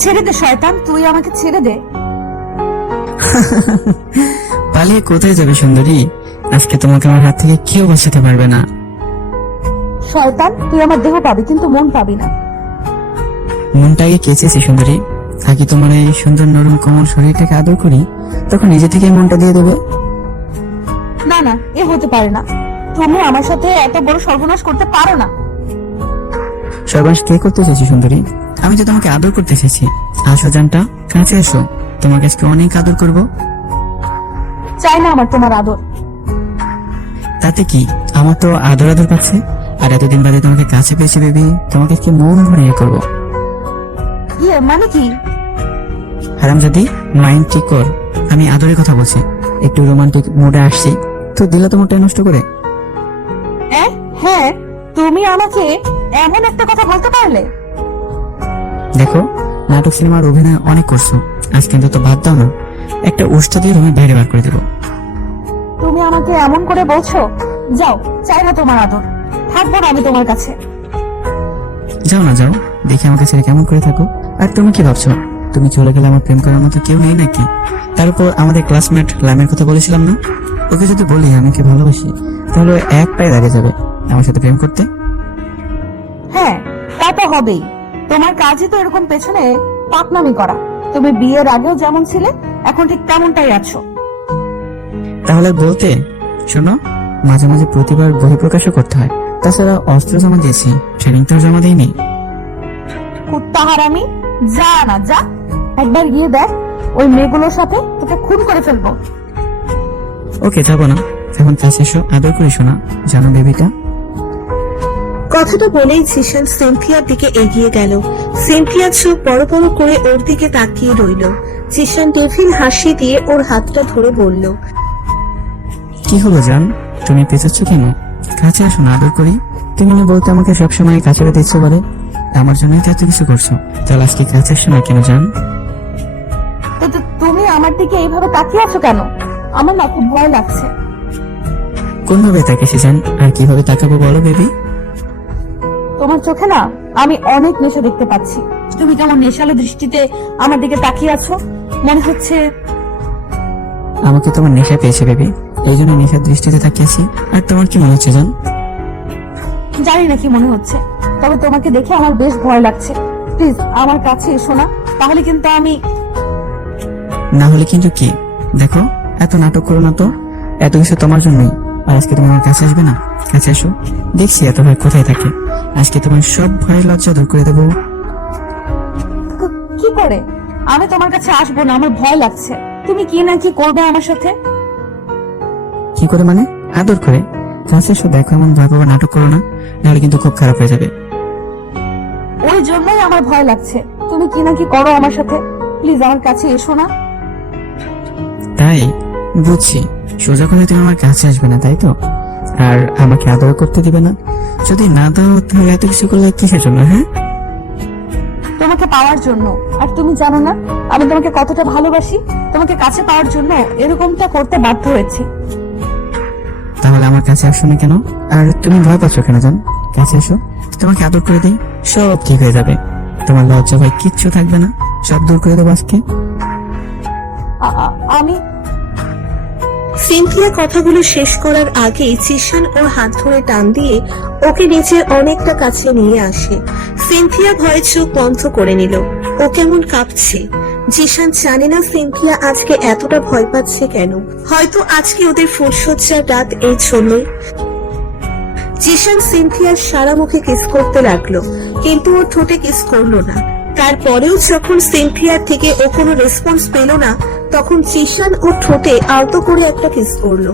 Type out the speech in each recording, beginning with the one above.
ছেড়ে দে শয়তান, তুই আমাকে ছেড়ে দে। পালিয়ে কোথায় যাবে সুন্দরী? আজকে তোমাকে আমার হাত থেকে কেউ বাঁচাতে পারবে না। শয়তান, তুই আমার দেহ পাবি কিন্তু মন পাবি না। মনটাকে কেচেছি সুন্দরী, থাকি তোমার এই সুন্দর নরম কোমল শরীরটাকে আদর করি, তখন নিজে থেকে মনটা দিয়ে দেবে। না না, এ হতে পারে না। তুমি আমার সাথে এত বড় সর্বনাশ করতে পারো না। সর্বাস কে করতে চাইছি সুন্দরী? আমি তো তোমাকে আদর করতে চাইছি। আসো জানটা, কাছে এসো, তোমাকে আজকে অনেক আদর করব। চাই না আমার তোমার আদর। তাতে কি, আমার তো আদর আদর পাচ্ছে। আর এতদিন বাদে তোমাকে কাছে পেয়েছি বেবি, তোমাকে আজকে মন ভরে করবো। ইয়ে মানে কি? হারামজাদি, মাইন্ড ঠিক কর, আমি আদরের কথা বলছি। একটু রোমান্টিক মুডে আসছি, তো দিলা তো মুডটা নষ্ট করে। হ্যাঁ, তুমি আমাকে এমন একটা কথা বলতে পারলে? দেখো, নাটক সিনেমার অভিনয় অনেক করছো, আজ কিন্তু তো বাদ দাও না, একটা উষ্টা দিয়ে রুমে বাইরে বার করে দেবো। তুমি আমাকে এমন করে বলছো? যাও, চাই না তোমার আদর, থাকবো না আমি তোমার কাছে। যাও না যাও, দেখি আমাকে ছেড়ে কেমন করে থাকো। আর তুমি কি ভাবছো, তুমি চলে গেলে আমার প্রেম করার মতো কেউ নেই নাকি? তার উপর আমাদের ক্লাসমেট লামের কথা বলেছিলাম না, ওকে যদি বলি আমি ওকে ভালোবাসি, তাহলে এক পায়ে দাঁড়িয়ে যাবে আমার সাথে প্রেম করতে। হ্যাঁ, তা তো হবেই। তোমার কাজই তো এরকম পেছনে পাকনামি করা। তুমি বিয়ের আগেও যেমন ছিলে, এখন ঠিক তেমনটাই আছো। তাহলে বলতে শোনো, মাঝে মাঝে প্রতিবার বহিঃপ্রকাশও করতে হয়। তাছাড়া অস্ত্র জমা দিয়েছি, ট্রেনিং তো জমা দিইনি। কুত্তা হারামি, যা না যা, একবার গিয়ে দেখ, ওই মেয়েগুলোর সাথে তোকে খুন করে ফেলবো। ওকে, যাবো না, এখন কাছে এসো, আদর করে শোনা, জানো বেবিটা। কথাটা বলেই জিশান সিনথিয়ার দিকে এগিয়ে গেল। সিনথিয়া চোখ বড় বড় করে ওর দিকে তাকিয়ে রইল। জিশান টেভিল হাসি দিয়ে ওর হাতটা ধরে বলল, কি হলো জান, তুমি পেঁচাচ্ছ কেন? কাছে আসো না, আদর করি। তুমি না বলতে আমাকে সবসময় কাছে পেতে ইচ্ছে করে, আমার জন্যই তো এত কিছু করছো। তাহলে আজকে কাছে আসো না কেন জান? তো তুমি আমার দিকে এইভাবে তাকিয়ে আছো কেন? আমার না খুব ভয় লাগছে। কোন ভাবে তাকিয়েছি জান, আর কিভাবে তাকাবো বলো বেবি? তোমার চোখে না আমি অনেক নেশা দেখতে পাচ্ছি। তুমি কেমন নেশালো দৃষ্টিতে আমার দিকে তাকিয়ে আছো, মনে হচ্ছে। আমাকে তোমার নেশা পেয়েছে বেবি, এই জন্য নেশার দৃষ্টিতে তাকিয়েছি। আর তোমার কি মনে হচ্ছে জান? জানি না কি মনে হচ্ছে, তবে তোমাকে দেখে আমার বেশ ভয় লাগছে। প্লিজ আমার কাছে এসো না, তাহলে কিন্তু আমি। না হলে কিন্তু কি? দেখো, এত নাটক করো না তো, এত কিছু তোমার জন্যই। আর আজকে তুমি আমার কাছে আসবে না? কাছে আসো, দেখছি এত ভয় কোথায় থাকে। আজকে তোমার সব ভয় লজ্জা দূর করে দেবো। কি করে? আমি তোমার কাছে আসবো না, আমার ভয় লাগছে। তুমি কি না কি করবে আমার সাথে? কি করে মানে? আদর করে। কাছে এসো, দেখো এমন ভয় পাবা নাটক করো না, নাহলে কিন্তু খুব খারাপ হয়ে যাবে। ওই জন্যই আমার ভয় লাগছে। তুমি কি না কি করো আমার সাথে, প্লিজ আমার কাছে এসো না। তাই বুঝছি, সোজা কথা তুমি আমার কাছে আসবে না, তাই তো? আর আমাকে আদর করতে দিবে না? যদি না দাও তাহলে এত কিছু করলে কিসের জন্য? হ্যাঁ, তোমাকে পাওয়ার জন্য। আর তুমি জানো না আমি তোমাকে কতটা ভালোবাসি। তোমাকে কাছে পাওয়ার জন্য এরকমটা করতে বাধ্য হয়েছি। তাহলে আমার কাছে আসো না কেন? আর তুমি ভয় পাচ্ছ কেন জান? কাছে এসো, তোমাকে আদর করে দিই, সব ঠিক হয়ে যাবে। তোমার লজ্জা ভয় কিচ্ছু থাকবে না, সব দূর করে দেবো আজকে। আমি। সিনথিয়া কথাগুলো শেষ করার আগেই জিশান ওর হাত ধরে টান দিয়ে ওকে নিজের অনেকটা কাছে নিয়ে আসে। সিনথিয়া ভয়ে চোখ বন্ধ করে নিল। ও কেমন কাঁপছে। জিশান জানে না সিনথিয়া আজকে এতটা ভয় পাচ্ছে কেন। হয়তো আজকে ওদের ফুলসজ্জার রাত, এই জন্যই। জিশান সিনথিয়ার সারা মুখে কিস করতে লাগলো, কিন্তু ওর ঠোঁটে কিস করলো না। তারপরেও যখন সিনথিয়ার থেকে ও কোনো রেসপন্স পেল না, তখন জিশান ওর ঠোঁটে আলতো করে একটা কিস করলো।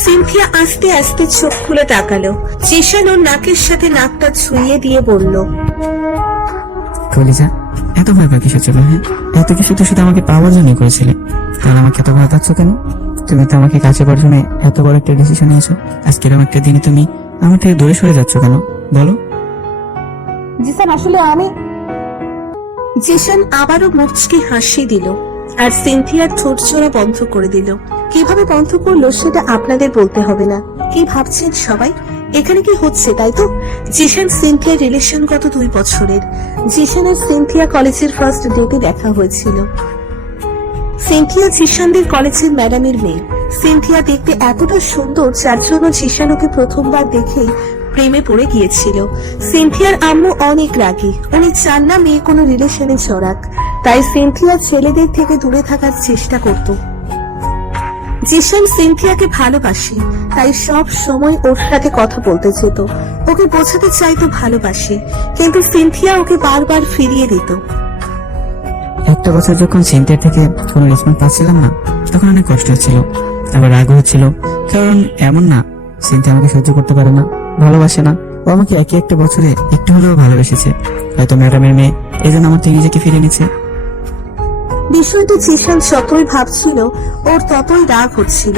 সিনথিয়া আস্তে আস্তে চোখ খুলে তাকালো। জিশান ওর নাকের সাথে নাকটা ছুঁয়ে দিয়ে বলল, কলিজা, এত ভয় পাই কিসের জন্য? হ্যাঁ, এত কিছু তো শুধু আমাকে পাওয়ার জন্য করেছিলে, তাহলে আমাকে এত ভয় পাচ্ছ কেন? তুমি তো আমাকে কাছে পাওয়ার জন্য এত বড় একটা ডিসিশন নিয়েছো, আজকের একটা দিনে তুমি আমার থেকে দূরে সরে যাচ্ছ কেন বলো? জিসান, আসলে আমি। জিশান আবারও মুচকি হাসি দিল আর সিনথিয়ার ঠোঁট জোড়া বন্ধ করে দিল। কিভাবে বন্ধ করলো সেটা আপনাদের বলতে হবে না। কি ভাবছেন সবাই? এখানে কি হচ্ছে তাই তো? জিশান সিনথিয়ার রিলেশন গত 2 বছরের। জিশান আর সিনথিয়া কলেজের ফার্স্ট ডেতে দেখা হয়েছিল। সিনথিয়া জিশানদের কলেজের ম্যাডামের মেয়ে। সিনথিয়া দেখতে এতটা সুন্দর যার জন্য জিশান ওকে প্রথমবার দেখেই প্রেমে পড়ে গিয়েছিল। সিনথিয়ার আম্মু অনেক রাগী, উনি চান না মেয়ে কোনো রিলেশনে জড়াক, তাই সিনথিয়া ছেলেদের থেকে দূরে থাকার চেষ্টা করত। জিশান সিনথিয়াকে ভালোবাসে, তাই সব সময় ওর সাথে কথা বলতে যেত, ওকে বোঝাতে চাইতো ভালোবাসে, কিন্তু সিনথিয়া ওকে বারবার ফিরিয়ে দিত। একটা বছর যখন সিনথিয়ার থেকে কোনো রেসপন্স পাচ্ছিলাম না, তখন অনেক কষ্ট হচ্ছিল, আবার রাগ হচ্ছিল। কারণ এমন না সিনথিয়া আমাকে সহ্য করতে পারে না, ভালোবাসে না। ও আমাকে একটা বছরে একটু হলেও ভালোবেসেছে। হয়তো ম্যাডামের মেয়ে, এই জন্য আমার থেকে নিজেকে ফিরে নিচ্ছে। বিষয়টা জিশান যতই ভাবছিল ওর ততই রাগ হচ্ছিল,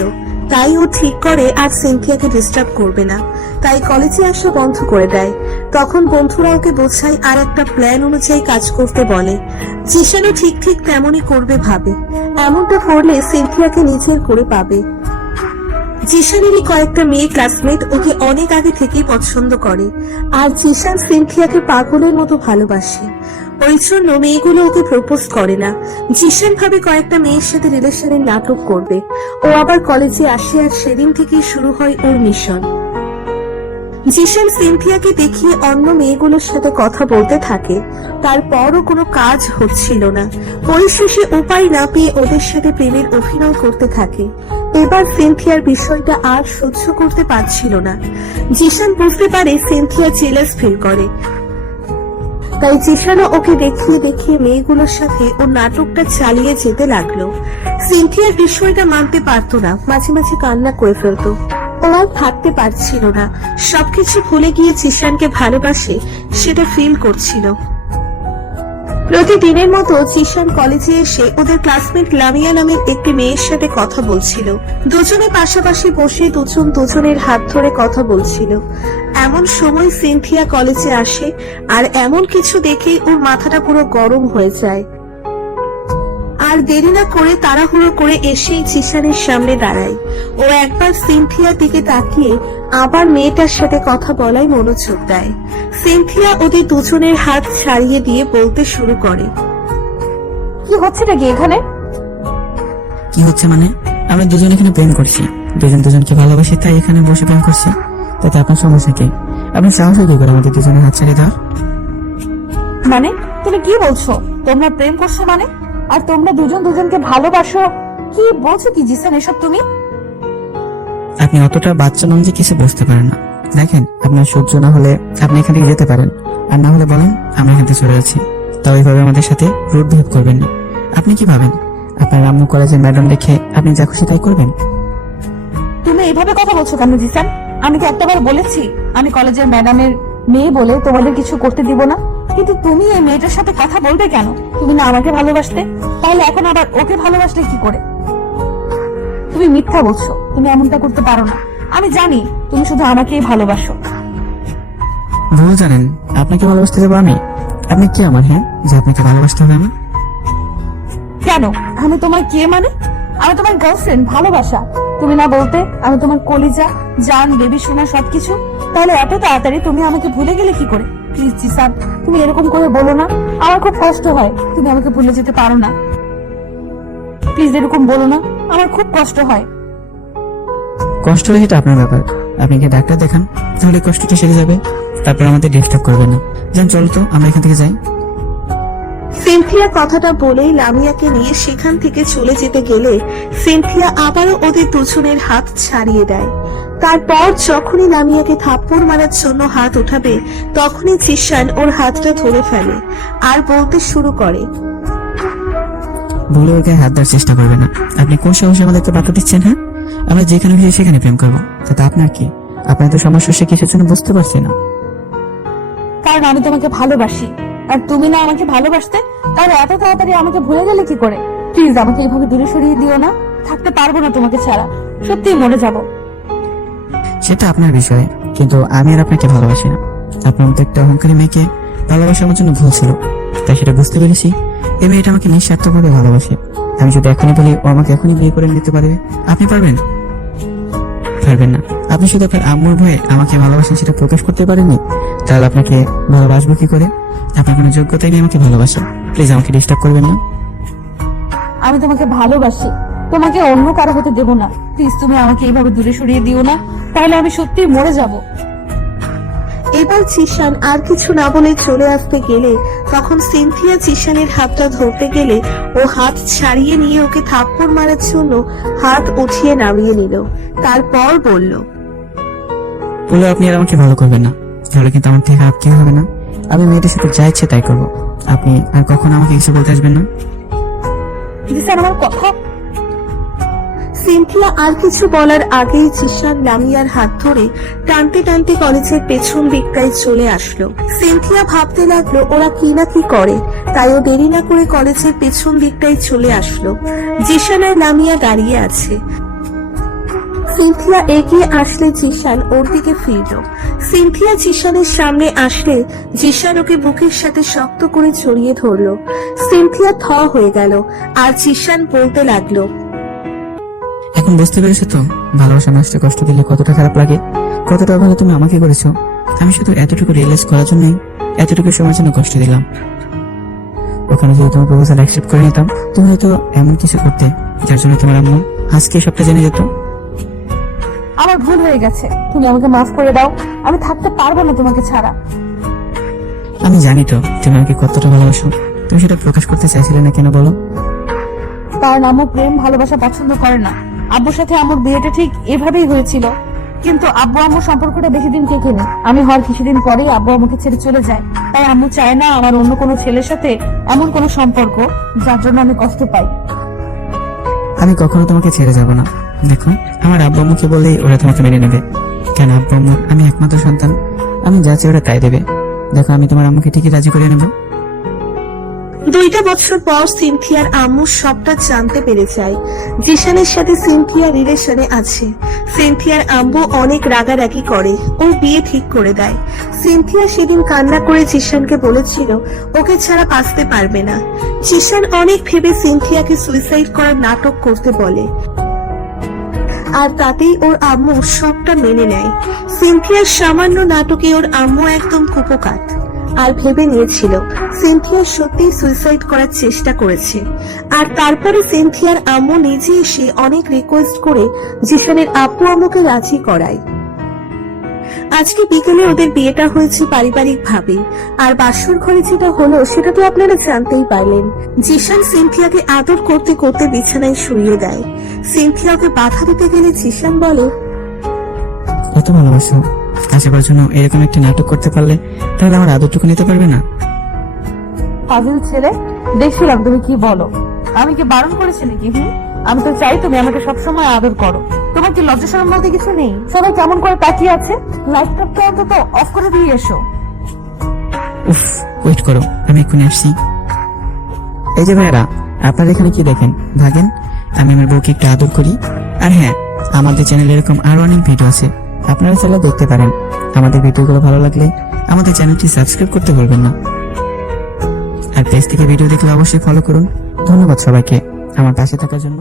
তাই ও ঠিক করে আর সিনথিয়াকে ডিস্টার্ব করবে না, তাই কলেজে আসা বন্ধ করে দেয়। তখন বন্ধুরা ওকে বোঝায় আর একটা প্ল্যান অনুযায়ী কাজ করতে বলে। জিশানও ঠিক তেমনই করবে ভাবে, এমনটা করলে সিনথিয়াকে নিজের করে পাবে। জিশানেরই কয়েকটা মেয়ে ক্লাসমেট ওকে অনেক আগে থেকেই পছন্দ করে, আর জিশান সিনথিয়াকে পাগলের মতো ভালোবাসে। ওই জন্য মেয়েগুলো ওকে প্রপোজ করে না। জিশান ভাবে কয়েকটা মেয়ের সাথে রিলেশনের নাটক করবে। ও আবার কলেজে আসে, আর সেদিন থেকেই শুরু হয় ওর মিশন। জিশান সিনথিয়াকে দেখিয়ে অন্য মেয়েগুলোর সাথে কথা বলতে থাকে, তারপরও কোনো কাজ হচ্ছিল না। পরিশেষে উপায় না পেয়ে ওদের সাথে প্রেমের অভিনয় করতে থাকে। এবার সিনথিয়ার বিষয়টা আর সহ্য করতে পারছিল না। জিশান বুঝতে পারে সিনথিয়া জেলাস ফিল করে, তাই জিশানও ওকে দেখিয়ে দেখিয়ে মেয়েগুলোর সাথে ও নাটকটা চালিয়ে যেতে লাগলো। সিনথিয়ার বিষয়টা মানতে পারতো না, মাঝে মাঝে কান্না করে ফেলতো। ও আর থাকতে পারছিল না, সবকিছু ভুলে গিয়ে জিশানকে ভালোবাসে সেটা ফিল করছিল। প্রতিদিনের মতো জিশান কলেজে এসে ওদের ক্লাসমেট লামিয়া নামের একটি মেয়ের সাথে কথা বলছিল। দুজনে পাশাপাশি বসে দুজন দুজনের হাত ধরে কথা বলছিল। এমন সময় সিনথিয়া কলেজে আসে, আর এমন কিছু দেখেই ওর মাথাটা পুরো গরম হয়ে যায়। আর দেরি না করে তাড়াহুড়ো করে এসেই জিশানের সামনে দাঁড়ায়। ও একবার সিনথিয়ার দিকে তাকিয়ে আবার মেয়েটার সাথে কথা বলায় মনোযোগ দেয়। সিনথিয়া ওদের দুজনের হাত ছাড়িয়ে দিয়ে বলতে শুরু করে, কি হচ্ছে নাকি এখানে? কি হচ্ছে মানে? আমরা দুজন এখানে প্রেম করছি, দুজন দুজনকে ভালোবাসি, তাই এখানে বসে প্রেম করছি। তাতে আপনার সমস্যা কি? আপনি সাহস কি করে আমাদের দুজনের হাত ছাড়িয়ে দেওয়ার? মানে তুমি কি বলছো? তোমরা প্রেম করছো মানে? আর তোমরা দুজন দুজনকে ভালোবাসো? কি বলছো কি জিসান এসব তুমি? আপনি অতটা বাচ্চা নন যে কিছু বুঝতে পারেন না। দেখেন, আপনার সহ্য না হলে আপনি এখান থেকে যেতে পারেন, আর না হলে বলেন আমরা এখান থেকে চলে যাচ্ছি। তাও এইভাবে আমাদের সাথে রুড বিহেভ করবেন না। আপনি কি ভাবেন আপনার আম্মু কলেজের ম্যাডাম দেখে আপনি যা খুশি তাই করবেন? তুমি এভাবে কথা বলছো কেন জিসান? আমি কি একটাবার বলেছি আমি কলেজের ম্যাডামের মেয়ে বলে তোমাদের কিছু করতে দিব না? কিন্তু তুমি এই মেয়েটার সাথে কথা বলবে কেন? তুমি না আমাকে ভালোবাসতে, তাহলে এখন আবার ওকে ভালোবাসলে কি করে? তুমি মিথ্যা বলছো, তুমি এমনটা করতে পারো না। আমি জানি তুমি শুধু আমাকেই ভালোবাসো। ভুল জানেন, আপনাকে ভালোবাসতে যাবো আমি? আপনি কি আমার, হ্যাঁ, যে আপনাকে ভালোবাসতে হবে আমার? কেন? আমি তোমার কে মানে? আমি তোমার গার্লফ্রেন্ড, ভালোবাসা। তুমি না বলতে আমি তোমার কলিজা, জান, বেবি সোনা সবকিছু। তাহলে এত তাড়াতাড়ি তুমি আমাকে ভুলে গেলে কি করে? প্লিজ জিসান, তুমি এরকম করে বলো না, আমার খুব কষ্ট হয়। তুমি আমাকে ভুলে যেতে পারো না, প্লিজ এরকম বলো না, আমার খুব কষ্ট হয়। কষ্ট হলে সেটা আপনার ব্যাপার, আপনি কি ডাক্তার দেখান, তাহলে কষ্টটা সেরে যাবে। তারপর আমাদের ডিস্টার্ব করবেন না। যান, চলো তো আমরা এখান থেকে যাই। সিনথিয়া কথাটা বলেই লামিয়াকে নিয়ে সেখান থেকে চলে যেতে গেলে সিনথিয়া আবারও ওদের দুজনের হাত ছাড়িয়ে দেয়। তারপর যখনই লামিয়াকে থাপ্পড় মারার জন্য হাত উঠাবে, তখনই জিশান ওর হাতটা ধরে ফেলে আর বলতে শুরু করে, ভুলে ওর গায়ে হাত দেওয়ার চেষ্টা করবে না। আপনি কোন সাহসে আমাদেরকে বাধা দিচ্ছেন? হ্যাঁ, আমরা যেখানে খুশি সেখানে প্রেম করবো, তাতে আপনার কি? আপনার তো সমস্যা সে কিসের জন্য বুঝতে পারছি না। কারণ আমি তোমাকে ভালোবাসি, আর তুমি না আমাকে ভালোবাসতে, তাহলে এত তাড়াতাড়ি আমাকে ভুলে গেলে কি করে? প্লিজ আমাকে এইভাবে দূরে সরিয়ে দিও না, থাকতে পারবো না তোমাকে ছাড়া, সত্যি মরে যাব। সেটা আপনার বিষয়, কিন্তু আমি আর আপনাকে ভালোবাসি না। আপনার মতো একটা অহংকারী মেয়েকে ভালোবাসা আমার জন্য ভুল ছিল, তাই সেটা বুঝতে পেরেছি। এই মেয়েটা আমাকে নিঃস্বার্থভাবে ভালোবাসে। আমি যদি এখনই বলি ও আমাকে এখনই বিয়ে করে নিতে পারবে, আপনি পারবেন? পারবেন না। আপনি শুধু আপনার আম্মুর ভয়ে আমাকে ভালোবাসেন সেটা প্রকাশ করতে পারেননি, তাহলে আপনাকে ভালোবাসবো কি করে? আপনার কোনো যোগ্যতাই নেই আমাকে ভালোবাসা। প্লিজ আমাকে ডিস্টার্ব করবেন না। আমি তোমাকে ভালোবাসি, তোমাকে অন্য কারো হতে দেবো না। প্লিজ তুমি আমাকে এইভাবে দূরে সরিয়ে দিও না, তাহলে আমি সত্যি মরে যাব। এবার জিশান আর কিছু না বলে চলে আসতে গেলে তখন সিনথিয়া জিশানের হাতটা ধরতে গেলে ও হাত ছাড়িয়ে নিয়ে ওকে থাপ্পড় মারার জন্য হাত উঠিয়ে নামিয়ে নিল। তারপর বলল, বলে আপনি আর আমাকে ভালো করবেন না, তাহলে কিন্তু আমার থেকে খারাপ কেউ হবে না। আমি মেয়েটার সাথে যা ইচ্ছে তাই করবো। আপনি আর কখনো আমাকে কিছু বলতে আসবেন না। জিসান আমার কথা। সিনথিয়া আর কিছু বলার আগেই জিশান লামিয়ার হাত ধরে টানতে টানতে কলেজের পেছন দিকটায় চলে আসলো। সিনথিয়া ভাবতে লাগলো ওরা কি না কি করে, তাই ও দেরি না করে কলেজের পেছন দিকটায় চলে আসলো। জিশান আর লামিয়া দাঁড়িয়ে আছে। সিনথিয়া এগিয়ে আসলে জিশান ওর দিকে ফিরল। সিনথিয়া জিশানের সামনে আসলে জিশান ওকে বুকের সাথে শক্ত করে জড়িয়ে ধরলো। সিনথিয়া থ হয়ে গেল আর জিশান বলতে লাগলো, এখন বুঝতে পেরেছো তো ভালোবাসা মানুষটা কষ্ট দিলে কতটা খারাপ লাগে, কতটা ভালো তুমি আমাকে করেছো। আমি শুধু এতটুকু রিয়েলাইজ করার জন্যই এতটুকু সময়ের জন্য কষ্ট দিলাম। ওখানে যদি তোমার প্রপোজাল অ্যাকসেপ্ট করে নিতাম, তুমি হয়তো এমন কিছু করতে যার জন্য তোমার আম্মু আজকে সবটা জেনে যেত। আমার ভুল হয়ে গেছে, তুমি আমাকে মাফ করে দাও। আমি থাকতে পারবো না তোমাকে ছাড়া। আমি জানি তো তুমি আমাকে কতটা ভালোবাসো, তুমি সেটা প্রকাশ করতে চাইছিলে না কেন বলো? কারণ আম্মু প্রেম ভালোবাসা পছন্দ করে না। আব্বুর সাথে আম্মুর বিয়েটা ঠিক এভাবেই হয়েছিল, কিন্তু আব্বু আম্মুর সম্পর্কটা বেশি দিন টেকেনি। আমি হওয়ার কিছুদিন পরেই আব্বু আমাকে ছেড়ে চলে যায়। তাই আম্মু চায় না আমার অন্য কোনো ছেলের সাথে এমন কোনো সম্পর্ক যার জন্য আমি কষ্ট পাই। আমি কখনো তোমাকে ছেড়ে যাব না। দেখো আমার আব্বু আম্মুকে বলেই ওরা তোমাকে মেনে নেবে। কেন আব্বু আম্মু আমি একমাত্র সন্তান, আমি যা চাই ওরা তাই দেবে। দেখো আমি তোমার আম্মুকে ঠিকই রাজি করে নেবো। 2 বছর পর সিনথিয়ার আম্মু সবটা জানতে পেরে যায় জিশানের সাথে সিনথিয়া রিলেশনে আছে। সিনথিয়ার আম্মু অনেক রাগারাগি করে, ওর বিয়ে ঠিক করে দেয়। সিনথিয়া সেদিন কান্না করে জিশানকে বলেছিল ওকে ছাড়া বাঁচতে পারবে না। জিশান অনেক ভেবে সিনথিয়াকে সুইসাইড করার নাটক করতে বলে, আর তাতেই ওর আম্মু সবটা মেনে নেয়। সিনথিয়ার সামান্য নাটকে ওর আম্মু একদম কুপোকাত আর ভেবে নিয়েছিল সিনথিয়া সত্যি সুইসাইড করার চেষ্টা করেছে। আর তারপরে সিনথিয়ার আম্মু নিজে এসে অনেক রিকোয়েস্ট করে জিশানের আব্বু আম্মুকে রাজি করায়। আজকে বিকেলে ওদের বিয়েটা হয়েছে পারিবারিক ভাবে, আর বাসর ঘরে যেটা হলো সেটা তো আপনারা জানতেই পারলেন। জিশান সিনথিয়াকে আদর করতে করতে বিছানায় শুইয়ে দেয়। সিনথিয়াকে বাধা দিতে গেলে জিশান বলে, কত ভালোবাসো, আশা করার জন্য এরকম একটা নাটক করতে পারলে তাহলে আমার আদরটুকু নিতে পারবে না? ফাজিল ছেলে, দেখছিলাম তুমি কি বলো। আমি কি বারণ করেছি নাকি? আমি তো চাই তুমি আমাকে সবসময় আদর করো। তোমার কি লজ্জা শরম বলতে কিছু নেই? সবাই কেমন করে তাকিয়ে আছে, লাইটটা তো অন্তত অফ করে দিয়ে এসো। উফ, ওয়েট করো, আমি এক্ষুনি আসছি। এই যে ভাইয়ারা, আপনারা এখানে কি দেখেন? ভাগেন, আমি আমার বউকে একটু আদর করি। আর হ্যাঁ, আমাদের চ্যানেলে এরকম আরো অনেক ভিডিও আছে, আপনারা চাইলে দেখতে পারেন। আমাদের ভিডিওগুলো ভালো লাগলে আমাদের চ্যানেলটি সাবস্ক্রাইব করতে ভুলবেন না। আর পেজ থেকে ভিডিও দেখলে অবশ্যই ফলো করুন। ধন্যবাদ সবাইকে আমার পাশে থাকার জন্য।